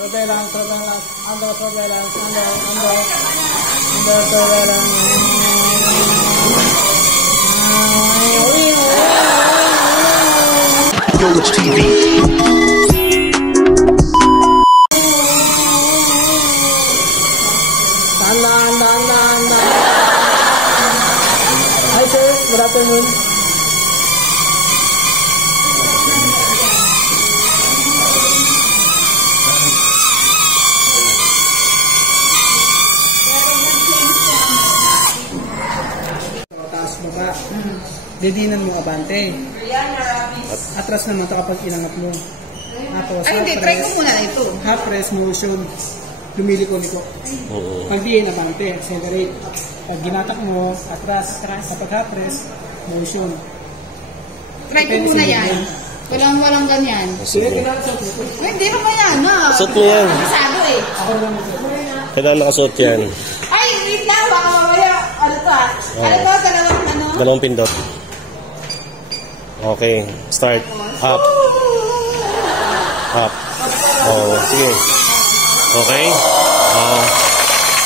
Surveillance, surveillance, under surveillance, under surveillance. Village TV. Hi sir, good afternoon. Taas baba. Dedinan mo abante. Atras naman ito kapag inangat mo. Tapos, ay, hindi. Try ko muna na ito. Half press motion. Lumiliko-liko. Pag diin, abante. Accelerate. Pag ginatak mo, atras. Kapag half press, motion. Try ko muna yan. Walang ganyan. Sige. Ay, hindi naman yan. Suot mo yan. Masado eh. Ako naman ito. Kailangan nakasuot yan. Ay, wait lang. Baka mamaya. Ano to ah? Ano to? Dalawang ano? Dalawang pindot. Okay. Start. Up. Up. Oh, sige. Okay.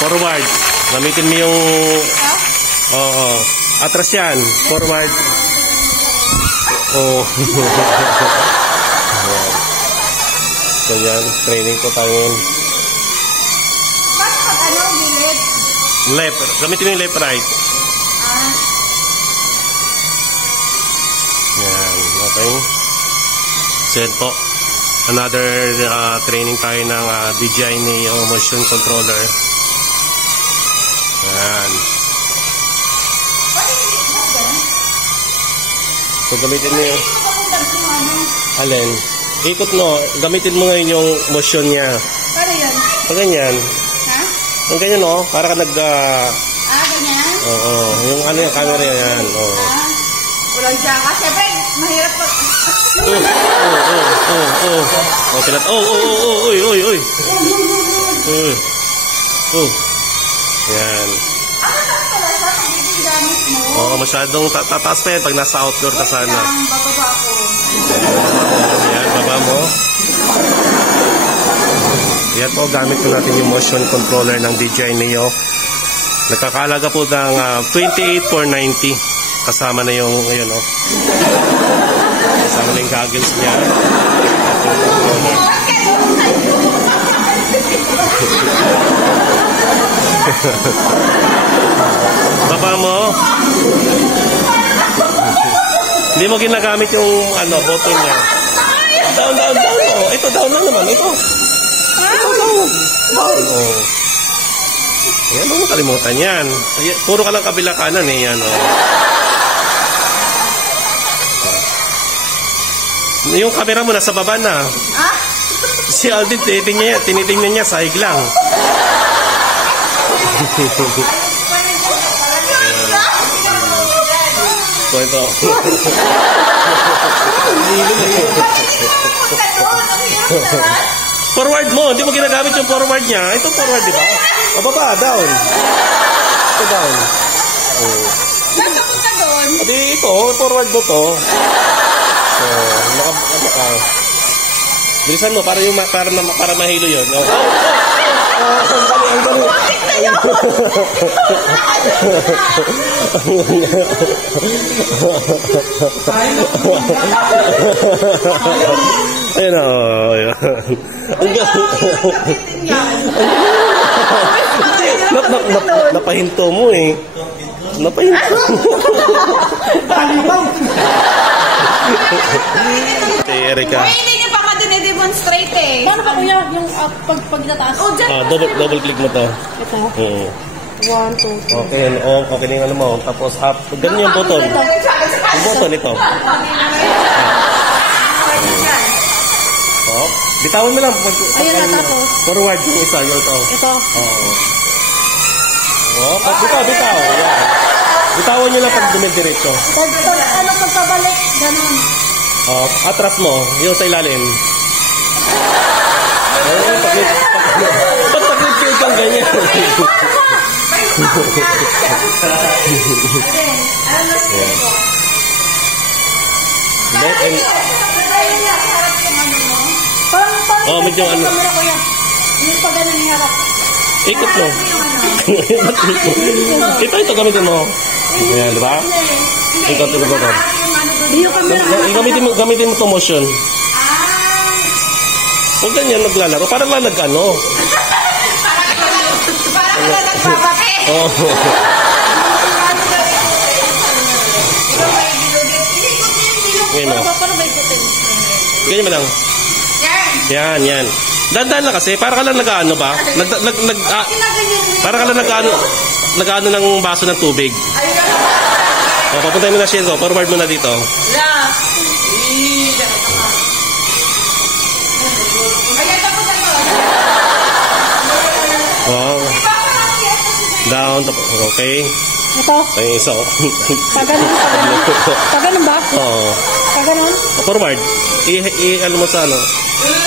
Forward. Gamitin mo yung... Atras yan. Forward. Oh. So yan. Training ko tayo. Paano pag ano? Bilit? Left. Gamitin mo yung left right. Yan. Okay. So yan po. Another training tayo ng DJI Neo motion controller. Yan. So gamitin mo yung... Alin? Ikot mo. Gamitin mo ngayon yung motion niya. Paano yan? Pag ganyan. Ha? Pag ganyan o. Para ka nag... Ganyan? Oo. Yung ano yung camera yan. Oo. Walang siya. Siyempre, mahirap pag... Yan. Saan pala siya? Kung hindi gamit mo? Oo, masyadong tataas pa yan pag nasa outdoor ka sana. Bababa ko. Yan, baba mo. Yan po, gamit po natin yung motion controller ng DJI Neo. Nagkakalaga po ng 28,490. Kasama na yung, ayun o. Kasama na yung goggles niya. Baba mo. Hindi mo ginagamit yung ano, button niya. Down. Oh. Ito, down lang naman. Ito, down. Oh. Ayan, huwag mo kalimutan yan. Ayan, puro ka lang kabila kanan eh. Yan, oh. Yung camera mo nasa baba na. Si Alvin, tinitingnan niya sahig lang. So ito. Forward mo, hindi mo ginagamit yung forward niya. Ito forward, di ba? O baba, down. Ito down. Nasabot ka doon? Di ito, forward mo to. Bilisan mo para mahilo 'yon. Oh. Ang dali. Ayun oh. Napahinto mo eh. Napahinto. Erika. Hindi niyo pa ka-demonstrate eh. Paano ba kuya yung pag itataas? Oh, dyan. Double click mo to. Ito. 1, 2, 3. Okay, okay na yung ano mo. Tapos up. Ganyan yung button. Yung button ito. Oh, bitawan mo lang. Ayun na, tapos. Forward yung isa. Yung ito. Ito. Oh, bitaw. Yan. Bitawan nyo lang pag dumidiretso. Ano pagpabalik? Ganon. Oh, atras mo. Yung sa ilalim. Pag-taklit kang ganyan. Parang medyo ano. camera ko yan. Yung pag ganun yung harap. Ikot mo. Ito, gamitin mo. Ayan, di ba? Ikot. Gamitin mo ito motion. Huwag ganyan naglalaro. Parang lang nag-ano. Parang wala nagpapate. Oo. Ganyan mo. Paano ba ikutin? Ganyan mo lang. Yan. Dandan lang kasi. Para ka lang nag-ano ba? Para ka lang nag-ano ng baso ng tubig. O, papuntay mo na shell ko. Forward mo na dito. Wow. Down. Okay. Ito. Ay, isa. Pag ganun ba? Oo. Pag ganun? Forward. Ano mo sa ano?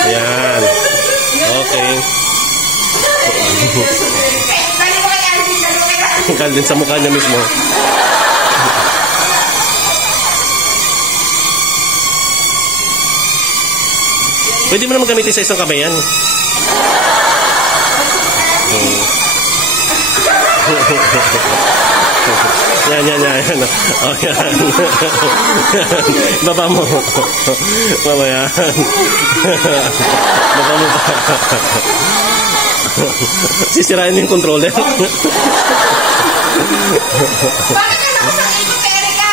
Ayan. Okay. Kaldin sa mukha niya mismo. Pwede mo naman gamitin sa isang kamay yan. Yan. Oh, yan. Baba mo. Baba yan. Baba mo pa. Sisirain mo yung controller. Bakit ka lang sa ikot, Erika?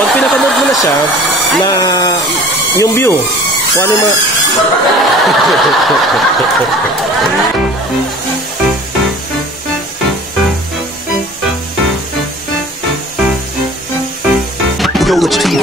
Pag pinapanood mo na siya, na yung view, kung ano yung Knowledge TV.